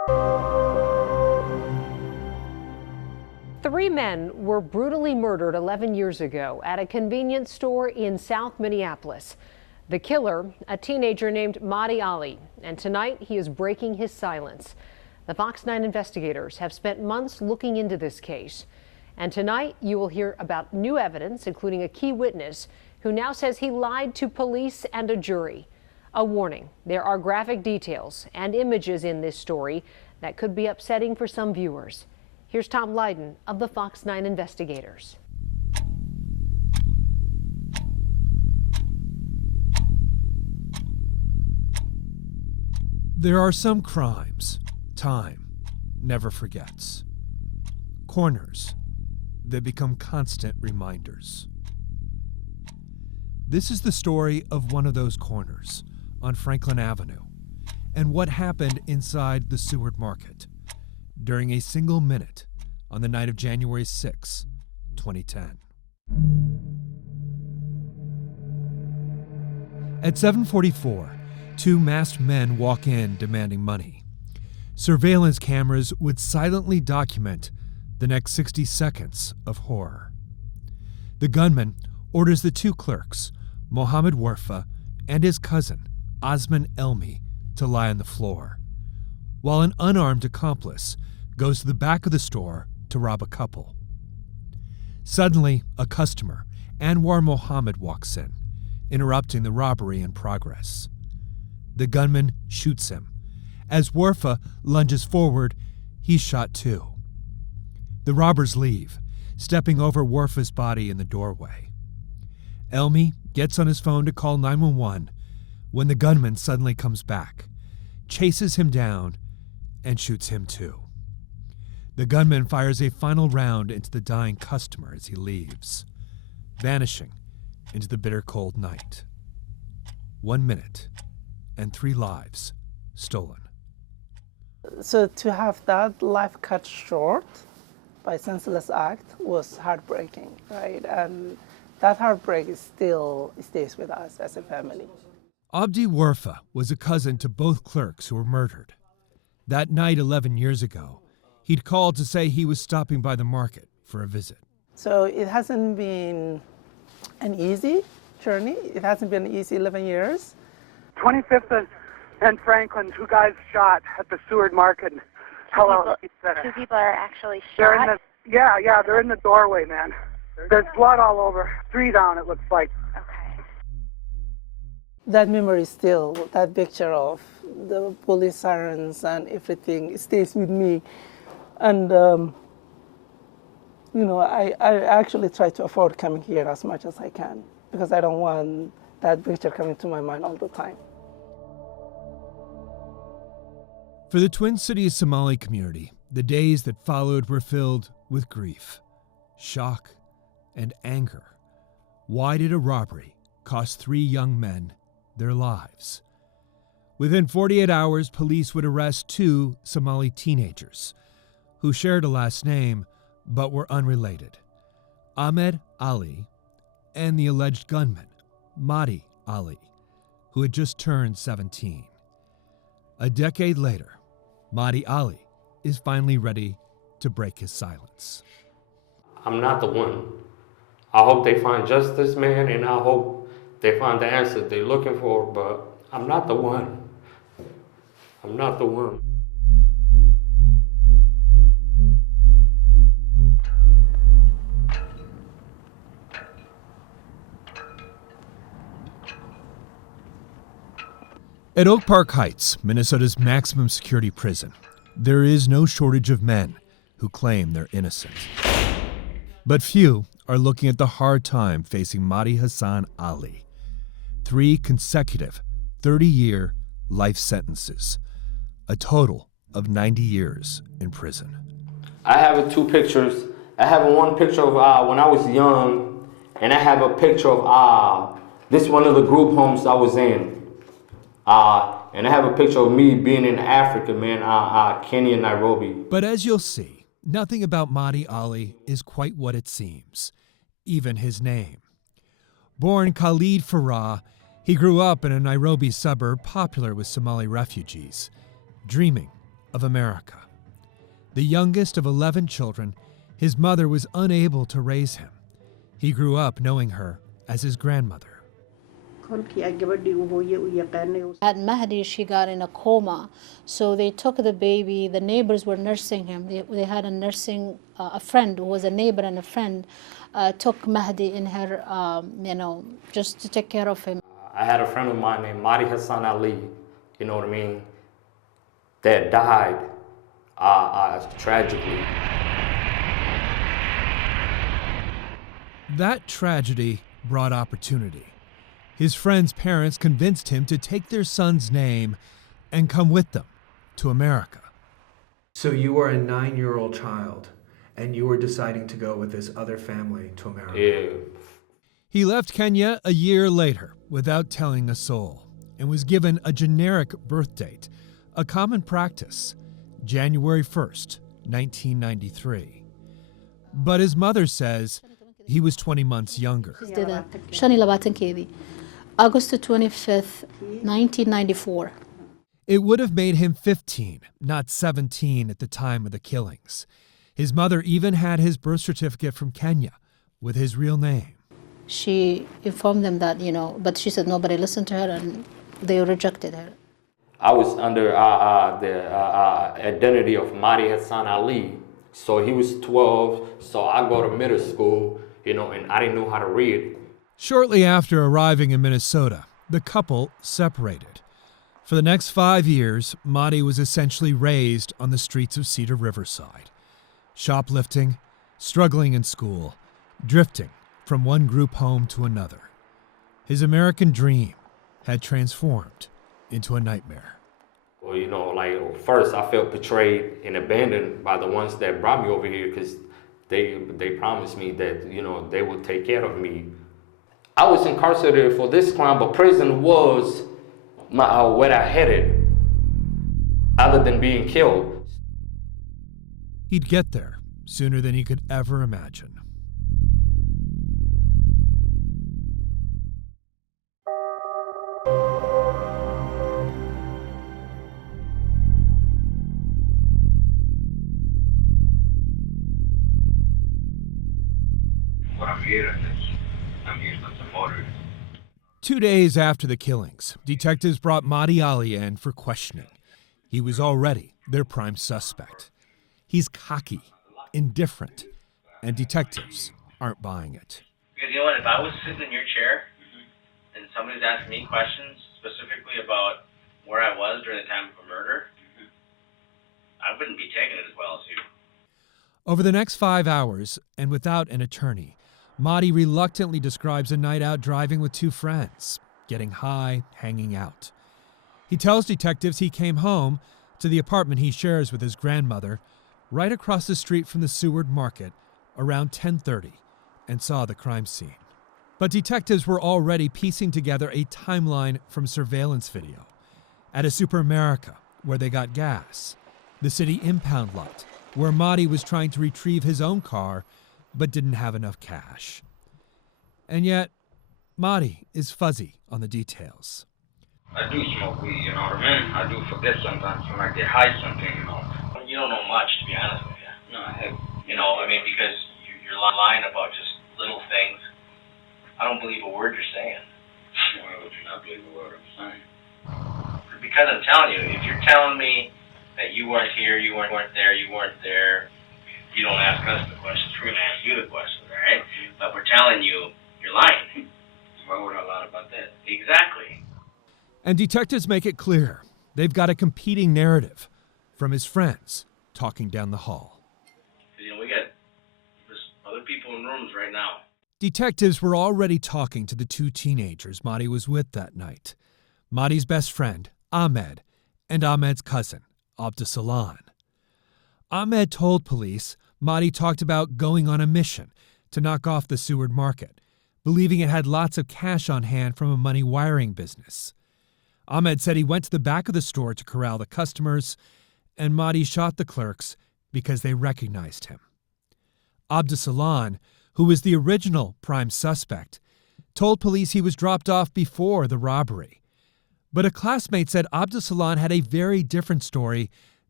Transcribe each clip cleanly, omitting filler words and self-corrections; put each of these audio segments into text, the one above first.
Three men were brutally murdered 11 years ago at a convenience store in South Minneapolis. The killer, a teenager named Mahdi Ali, and tonight he is breaking his silence. The Fox 9 investigators have spent months looking into this case. And tonight you will hear about new evidence, including a key witness who now says he lied to police and a jury. A warning, there are graphic details and images in this story that could be upsetting for some viewers. Here's Tom Lydon of the Fox 9 investigators. There are some crimes time never forgets. Corners that become constant reminders. This is the story of one of those corners on Franklin Avenue and what happened inside the Seward Market during a single minute on the night of January 6, 2010. At 7:44, two masked men walk in demanding money. Surveillance cameras would silently document the next 60 seconds of horror. The gunman orders the two clerks, Mohammed Warfa and his cousin, Osman Elmi, to lie on the floor, while an unarmed accomplice goes to the back of the store to rob a couple. Suddenly, a customer, Anwar Mohammed, walks in, interrupting the robbery in progress. The gunman shoots him. As Warfa lunges forward, he's shot too. The robbers leave, stepping over Warfa's body in the doorway. Elmi gets on his phone to call 911 when the gunman suddenly comes back, chases him down, and shoots him too. The gunman fires a final round into the dying customer as he leaves, vanishing into the bitter cold night. 1 minute and 3 lives stolen. So to have that life cut short by senseless act was heartbreaking, right? And that heartbreak still stays with us as a family. Abdi Warfa was a cousin to both clerks who were murdered. That night 11 years ago, he'd called to say he was stopping by the market for a visit. So it hasn't been an easy journey. It hasn't been easy 11 years. 25th and Franklin, 2 guys shot at the Seward Market. Hello. 2 people are actually shot? They're in the doorway, man. There's blood all over. 3 down, it looks like. Okay. That memory still, that picture of the police sirens and everything stays with me. And, I actually try to avoid coming here as much as I can because I don't want that picture coming to my mind all the time. For the Twin Cities Somali community, the days that followed were filled with grief, shock, and anger. Why did a robbery cost 3 young men their lives? Within 48 hours, police would arrest 2 Somali teenagers who shared a last name but were unrelated, Ahmed Ali and the alleged gunman, Mahdi Ali, who had just turned 17. A decade later, Mahdi Ali is finally ready to break his silence. I'm not the one. I hope they find justice, man, and I hope they find the answer they're looking for, but I'm not the one. I'm not the one. At Oak Park Heights, Minnesota's maximum security prison, there is no shortage of men who claim they're innocent. But few are looking at the hard time facing Mahdi Hassan Ali. 3 consecutive 30-year life sentences, a total of 90 years in prison. I have 2 pictures. I have one picture of when I was young, and I have a picture of this one of the group homes I was in. And I have a picture of me being in Africa, man, Kenya, Nairobi. But as you'll see, nothing about Mahdi Ali is quite what it seems, even his name. Born Khalid Farah, he grew up in a Nairobi suburb popular with Somali refugees, dreaming of America. The youngest of 11 children, his mother was unable to raise him. He grew up knowing her as his grandmother. At Mahdi, she got in a coma, so they took the baby. The neighbors were nursing him. They had a friend who was a neighbor, and a friend took Mahdi in her, just to take care of him. I had a friend of mine named Mahdi Ali, you know what I mean, that died tragically. That tragedy brought opportunity. His friend's parents convinced him to take their son's name and come with them to America. So you were a 9-year-old child, and you were deciding to go with this other family to America. Yeah. He left Kenya a year later without telling a soul and was given a generic birth date, a common practice, January 1st, 1993. But his mother says he was 20 months younger. August 25th, 1994. It would have made him 15, not 17 at the time of the killings. His mother even had his birth certificate from Kenya with his real name. She informed them that, but she said nobody listened to her and they rejected her. I was under the identity of Mahdi Ali. So he was 12, so I go to middle school, and I didn't know how to read. Shortly after arriving in Minnesota, the couple separated. For the next 5 years, Mahdi was essentially raised on the streets of Cedar Riverside, shoplifting, struggling in school, drifting from one group home to another. His American dream had transformed into a nightmare. Well, first I felt betrayed and abandoned by the ones that brought me over here because they promised me that, they would take care of me. I was incarcerated for this crime, but prison was where I headed, other than being killed. He'd get there sooner than he could ever imagine. What I'm here with the motor. 2 days after the killings, detectives brought Mahdi Ali in for questioning. He was already their prime suspect. He's cocky, indifferent, and detectives aren't buying it. Because you know what, if I was sitting in your chair and somebody's asking me questions specifically about where I was during the time of a murder, I wouldn't be taking it as well as you. Over the next 5 hours, and without an attorney, Mahdi reluctantly describes a night out driving with 2 friends, getting high, hanging out. He tells detectives he came home to the apartment he shares with his grandmother right across the street from the Seward Market around 10:30 and saw the crime scene. But detectives were already piecing together a timeline from surveillance video at a Super America where they got gas, the city impound lot where Mahdi was trying to retrieve his own car but didn't have enough cash. And yet, Mahdi is fuzzy on the details. I do smoke weed, you know what I mean? I do forget sometimes when I get high something, You don't know much, to be honest with you. No, I have. Because you're lying about just little things. I don't believe a word you're saying. Why would you not believe a word I'm saying? Because I'm telling you, if you're telling me that you weren't here, you weren't there, you don't ask us the questions. We're going to ask you the questions, all right? But we're telling you, you're lying. Why would I lie about that? Exactly. And detectives make it clear they've got a competing narrative from his friends talking down the hall. We got other people in rooms right now. Detectives were already talking to the 2 teenagers Mahdi was with that night. Mahdi's best friend, Ahmed, and Ahmed's cousin, Abdusalan. Ahmed told police Mahdi talked about going on a mission to knock off the Seward Market, believing it had lots of cash on hand from a money wiring business. Ahmed said he went to the back of the store to corral the customers, and Mahdi shot the clerks because they recognized him. Abdusalan, who was the original prime suspect, told police he was dropped off before the robbery. But a classmate said Abdusalan had a very different story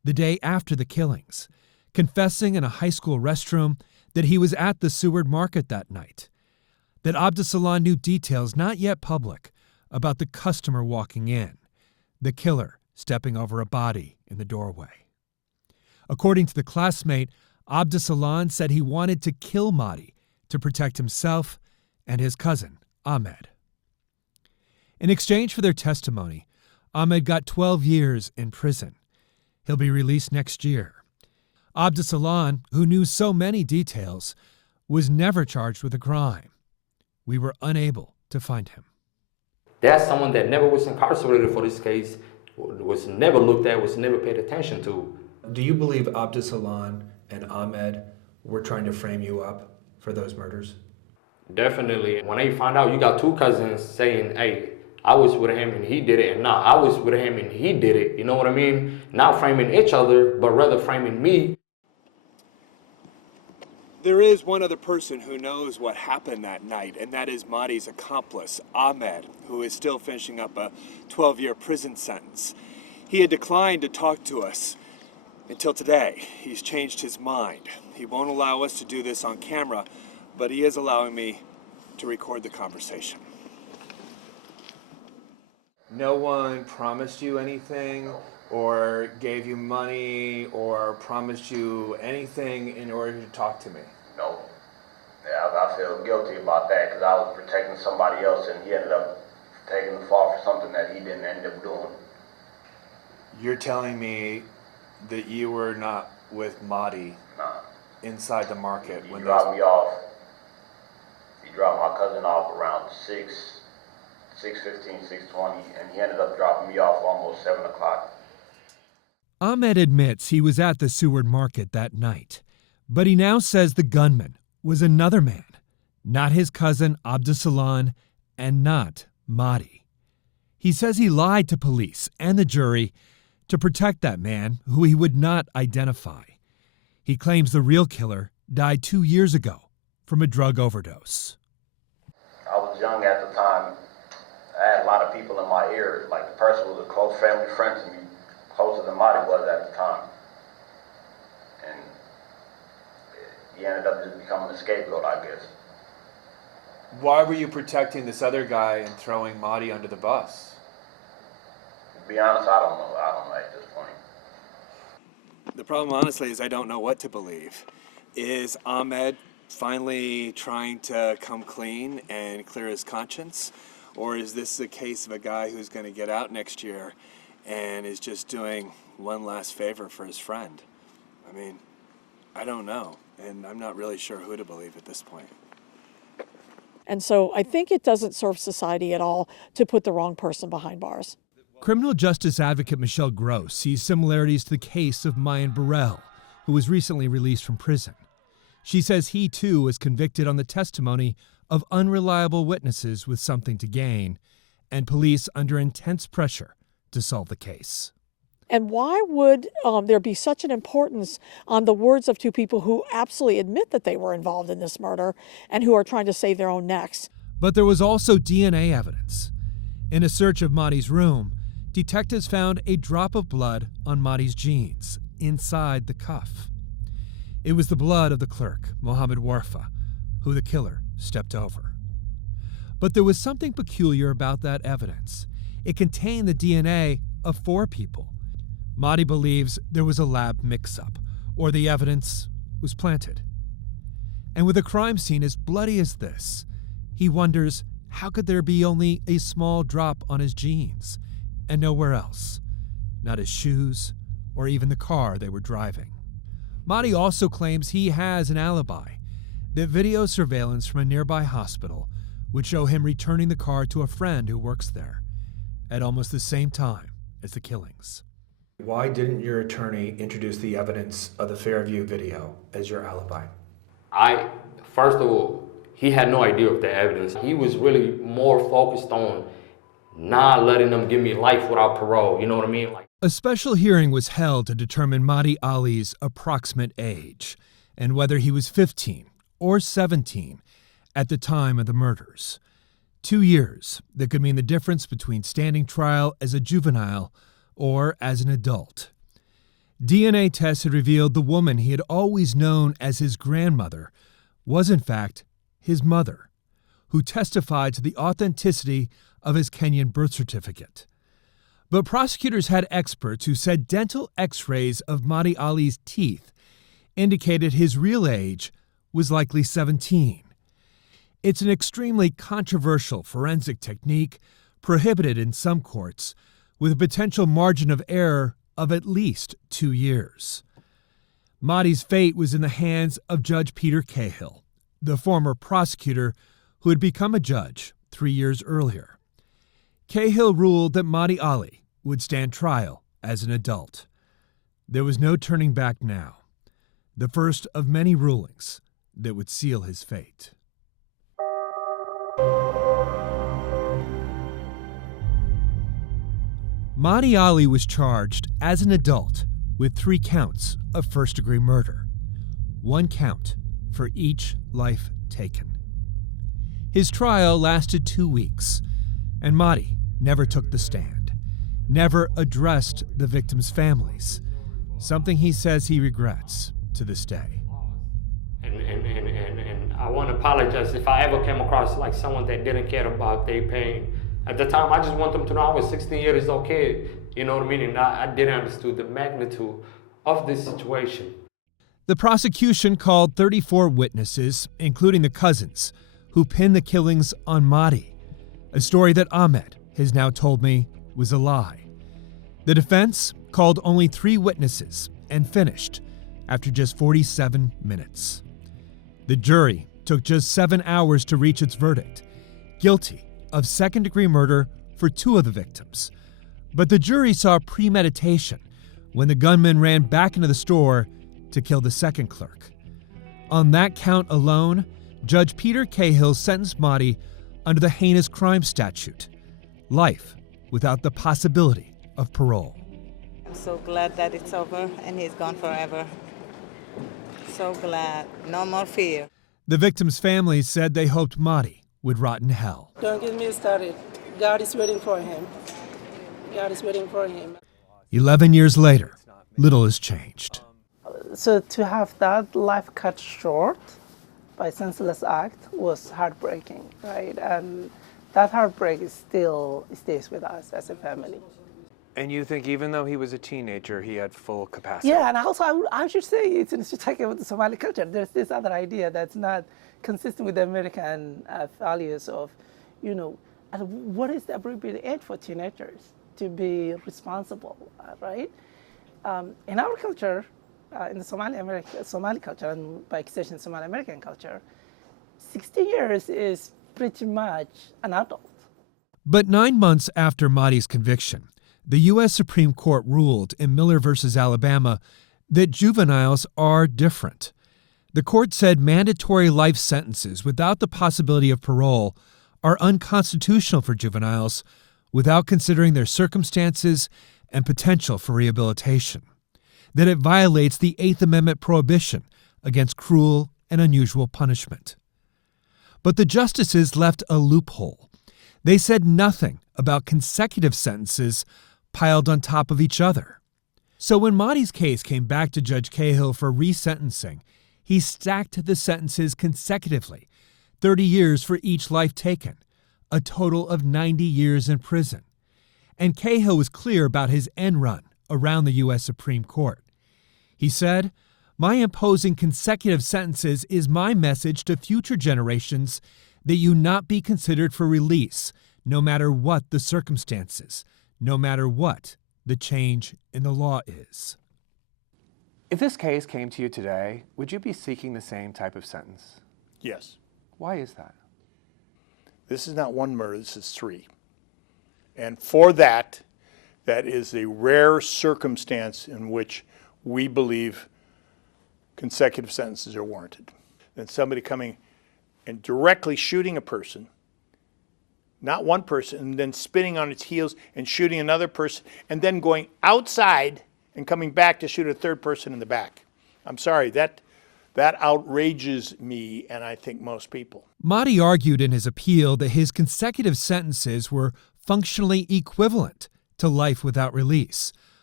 the day after the killings, confessing in a high school restroom that he was at the Seward Market that night, that Abdessalon knew details not yet public about the customer walking in, the killer stepping over a body in the doorway. According to the classmate, Abdessalon said he wanted to kill Mahdi to protect himself and his cousin, Ahmed. In exchange for their testimony, Ahmed got 12 years in prison. He'll be released next year. Abdessalon, who knew so many details, was never charged with a crime. We were unable to find him. That's someone that never was incarcerated for this case, was never looked at, was never paid attention to. Do you believe Abdessalon and Ahmed were trying to frame you up for those murders? Definitely. When they find out you got two cousins saying, hey, I was with him and he did it, and now I was with him and he did it, you know what I mean? Not framing each other, but rather framing me. There is one other person who knows what happened that night, and that is Mahdi's accomplice, Ahmed, who is still finishing up a 12-year prison sentence. He had declined to talk to us until today. He's changed his mind. He won't allow us to do this on camera, but he is allowing me to record the conversation. No one promised you anything or gave you money or promised you anything in order to talk to me? No. Yeah, I feel guilty about that because I was protecting somebody else and he ended up taking the fall for something that he didn't end up doing. You're telling me that you were not with Mahdi inside the market He when dropped me off. He dropped my cousin off around 6:15, 6:20, and he ended up dropping me off almost 7 o'clock. Ahmed admits he was at the Seward Market that night, but he now says the gunman was another man, not his cousin Abdessalon and not Mahdi. He says he lied to police and the jury to protect that man who he would not identify. He claims the real killer died 2 years ago from a drug overdose. I was young at the time. I had a lot of people in my ear. Like, the person was a close family friend to me, closer than Mahdi was at the time. And he ended up just becoming a scapegoat, I guess. Why were you protecting this other guy and throwing Mahdi under the bus? To be honest, I don't know. I don't know at this point. The problem, honestly, is I don't know what to believe. Is Ahmed finally trying to come clean and clear his conscience? Or is this the case of a guy who's going to get out next year and is just doing one last favor for his friend? I mean, I don't know, and I'm not really sure who to believe at this point. And so I think it doesn't serve society at all to put the wrong person behind bars. Criminal justice advocate Michelle Gross sees similarities to the case of Mayan Burrell, who was recently released from prison. She says he, too, was convicted on the testimony of unreliable witnesses with something to gain, and police under intense pressure to solve the case. And why would there be such an importance on the words of two people who absolutely admit that they were involved in this murder and who are trying to save their own necks? But there was also DNA evidence. In a search of Mahdi's room, detectives found a drop of blood on Mahdi's jeans inside the cuff. It was the blood of the clerk, Mohammed Warfa, who the killer stepped over. But there was something peculiar about that evidence. It contained the DNA of 4 people. Mahdi believes there was a lab mix-up, or the evidence was planted. And with a crime scene as bloody as this, he wonders how could there be only a small drop on his jeans and nowhere else, not his shoes or even the car they were driving. Mahdi also claims he has an alibi, that video surveillance from a nearby hospital would show him returning the car to a friend who works there at almost the same time as the killings. Why didn't your attorney introduce the evidence of the Fairview video as your alibi? First of all, he had no idea of the evidence. He was really more focused on not letting them give me life without parole, you know what I mean? A special hearing was held to determine Mahdi Ali's approximate age and whether he was 15 or 17 at the time of the murders. 2 years that could mean the difference between standing trial as a juvenile or as an adult. DNA tests had revealed the woman he had always known as his grandmother was, in fact, his mother, who testified to the authenticity of his Kenyan birth certificate. But prosecutors had experts who said dental x-rays of Mahdi Ali's teeth indicated his real age was likely 17. It's an extremely controversial forensic technique prohibited in some courts, with a potential margin of error of at least 2 years. Mahdi's fate was in the hands of Judge Peter Cahill, the former prosecutor who had become a judge 3 years earlier. Cahill ruled that Mahdi Ali would stand trial as an adult. There was no turning back now, the first of many rulings that would seal his fate. Mahdi Ali was charged as an adult with 3 counts of first-degree murder, 1 count for each life taken. His trial lasted 2 weeks, and Mahdi never took the stand, never addressed the victims' families, something he says he regrets to this day. And I want to apologize if I ever came across like someone that didn't care about their pain. At the time, I just want them to know I was 16 years old kid, you know what I mean? And I didn't understand the magnitude of this situation. The prosecution called 34 witnesses, including the cousins, who pinned the killings on Mahdi, a story that Ahmed has now told me was a lie. The defense called only 3 witnesses and finished after just 47 minutes. The jury took just 7 hours to reach its verdict, guilty of second-degree murder for 2 of the victims. But the jury saw premeditation when the gunman ran back into the store to kill the second clerk. On that count alone, Judge Peter Cahill sentenced Mahdi under the heinous crime statute, life without the possibility of parole. I'm so glad that it's over and he's gone forever. So glad. No more fear. The victims' families said they hoped Mahdi would rot in hell. Don't get me started. God is waiting for him. God is waiting for him. 11 years later, little has changed. So to have that life cut short by senseless act was heartbreaking, right? And that heartbreak still stays with us as a family. And you think even though he was a teenager, he had full capacity? Yeah, and also I should say, since you're talking about the Somali culture, there's this other idea that's not consistent with the American values of, you know, and what is the appropriate age for teenagers to be responsible, right? In our culture, in the Somali culture, and by extension Somali American culture, 16 years is pretty much an adult. But 9 months after Mahdi's conviction, the U.S. Supreme Court ruled in Miller v. Alabama that juveniles are different. The court said mandatory life sentences without the possibility of parole are unconstitutional for juveniles without considering their circumstances and potential for rehabilitation, that it violates the Eighth Amendment prohibition against cruel and unusual punishment. But the justices left a loophole. They said nothing about consecutive sentences piled on top of each other. So when Mahdi's case came back to Judge Cahill for resentencing, he stacked the sentences consecutively, 30 years for each life taken, a total of 90 years in prison. And Cahill was clear about his end run around the U.S. Supreme Court. He said, "My imposing consecutive sentences is my message to future generations that you not be considered for release, no matter what the circumstances, no matter what the change in the law is." If this case came to you today, would you be seeking the same type of sentence? Yes. Why is that? This is not 1 murder, this is 3. And for that is a rare circumstance in which we believe consecutive sentences are warranted. Then somebody coming and directly shooting a person, not one person, and then spinning on its heels and shooting another person, and then going outside and coming back to shoot a third person in the back. I'm sorry, that outrages me and I think most people. Mahdi argued in his appeal that his consecutive sentences were functionally equivalent to life without release,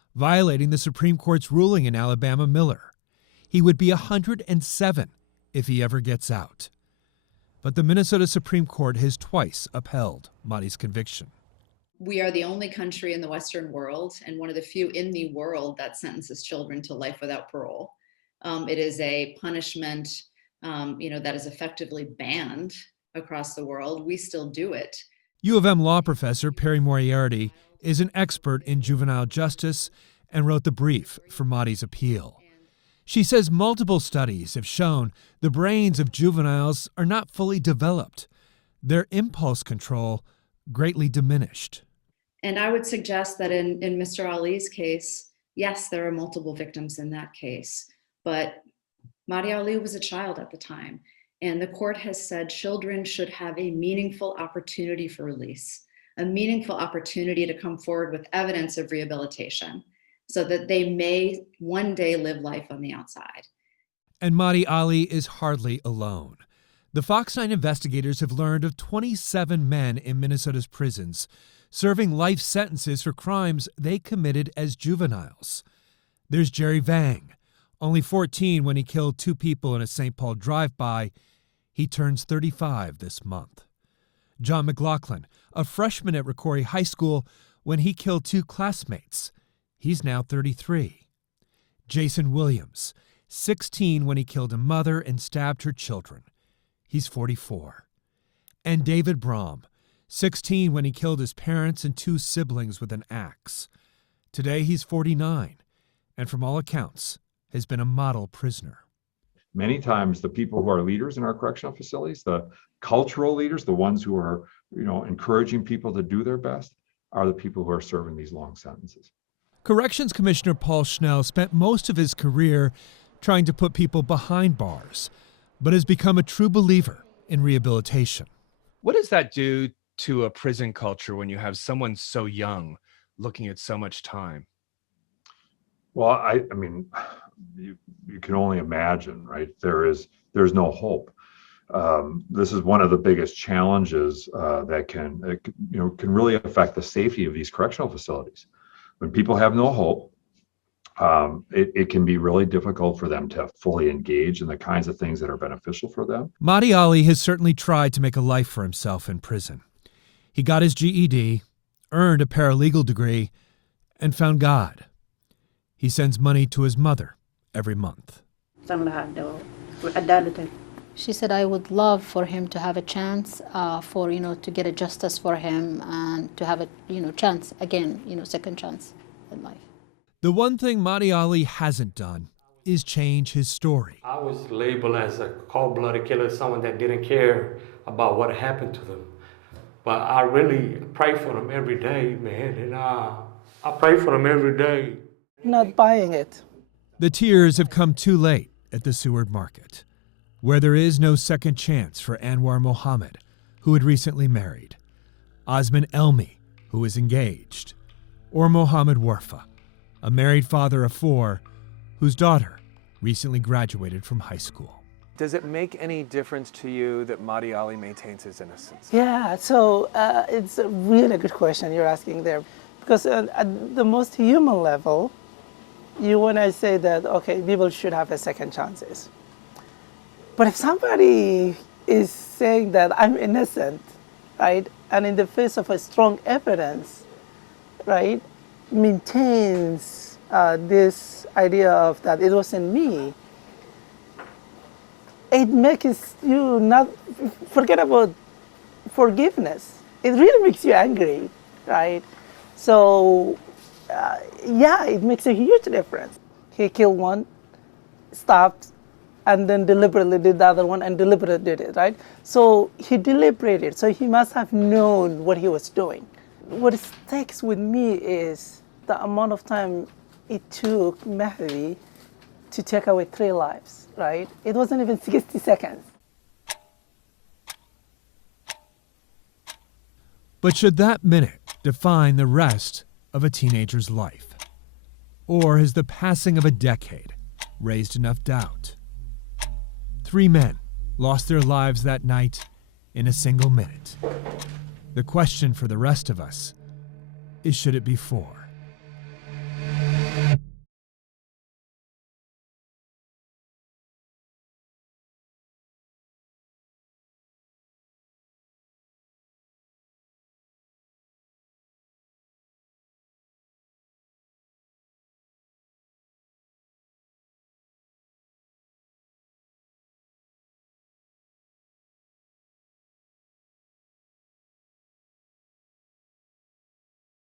violating the Supreme Court's ruling in Alabama Miller. He would be 107 if he ever gets out. But the Minnesota Supreme Court has twice upheld Mahdi's conviction. We are the only country in the Western world and one of the few in the world that sentences children to life without parole. It is a punishment, that is effectively banned across the world. We still do it. U of M law professor Perry Moriarty is an expert in juvenile justice and wrote the brief for Mahdi's appeal. She says multiple studies have shown the brains of juveniles are not fully developed, their impulse control greatly diminished. And I would suggest that in Mr. Ali's case, yes, there are multiple victims in that case, but Mahdi Ali was a child at the time, and the court has said children should have a meaningful opportunity for release, a meaningful opportunity to come forward with evidence of rehabilitation so that they may one day live life on the outside. And Mahdi Ali is hardly alone. The Fox 9 investigators have learned of 27 men in Minnesota's prisons serving life sentences for crimes they committed as juveniles. There's Jerry Vang, only 14 when he killed 2 people in a St. Paul drive-by. He turns 35 this month. John McLaughlin, a freshman at Rocori High School when he killed 2 classmates. He's now 33. Jason Williams, 16 when he killed a mother and stabbed her children. He's 44. And David Brom, 16 when he killed his parents and 2 siblings with an axe. Today he's 49, and from all accounts, has been a model prisoner. Many times the people who are leaders in our correctional facilities, the cultural leaders, the ones who are, encouraging people to do their best, are the people who are serving these long sentences. Corrections Commissioner Paul Schnell spent most of his career trying to put people behind bars, but has become a true believer in rehabilitation. What does that do to a prison culture when you have someone so young looking at so much time? Well, I mean, you can only imagine, right? There's no hope. This is one of the biggest challenges that can really affect the safety of these correctional facilities. When people have no hope, it can be really difficult for them to fully engage in the kinds of things that are beneficial for them. Mahdi Ali has certainly tried to make a life for himself in prison. He got his GED, earned a paralegal degree, and found God. He sends money to his mother every month. She said, I would love for him to have a chance to get a justice for him and to have a, chance again, second chance in life. The one thing Mahdi Ali hasn't done is change his story. I was labeled as a cold-blooded killer, someone that didn't care about what happened to them. But I really pray for them every day, man, and I pray for them every day. Not buying it. The tears have come too late at the Seward Market, where there is no second chance for Anwar Mohammed, who had recently married, Osman Elmi, who is engaged, or Mohammed Warfa, a married father of 4 whose daughter recently graduated from high school. Does it make any difference to you that Mahdi Ali maintains his innocence? Yeah, so it's a really good question you're asking there. Because at the most human level, you want to say that, okay, people should have a second chances. But if somebody is saying that I'm innocent, right, and in the face of a strong evidence, right, maintains this idea of that it wasn't me, it makes you not forget about forgiveness. It really makes you angry, right? So, it makes a huge difference. He killed one, stopped, and then deliberately did the other one and deliberately did it, right? So he deliberated, so he must have known what he was doing. What sticks with me is the amount of time it took Mahdi to take away 3 lives, right? It wasn't even 60 seconds. But should that minute define the rest of a teenager's life? Or has the passing of a decade raised enough doubt? 3 men lost their lives that night in a single minute. The question for the rest of us is, should it be 4?